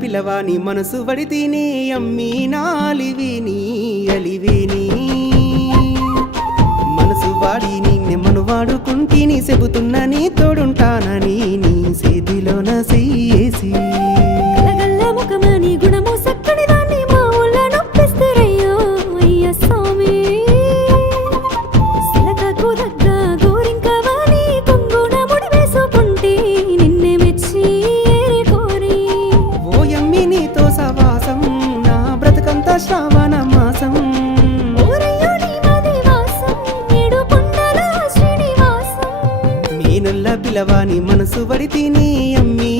పిలవాని మనసు వడితీని అమ్మి నాలివిని అలివిని మనసు వాడి నిన్నెమ్మను వాడుకుంటిని చెబుతున్నా నీ తోడుంటానని నీ చేతిలోన చెయ్యేసి గలగల్ల ముఖమని గుణము సక్కని దాన్ని మా ఊళ్ళ నొప్పిస్తారయ్యో అయ్య స్వామి సిలకకు దగ్గ గోరింకవాణి కొంగున ముడి వేసుకుంటే నిన్నే మెచ్చి ఏరి కోరి ఓయమ్మి నీతో సవాసం నా బ్రతకంతా శ్రావణ మాసం ఊరయ్యో నీ మది వాసం ఏడు కొండల శ్రీనివాసం మీనల్ల పిలవాని మనసు వడితీని అమ్మి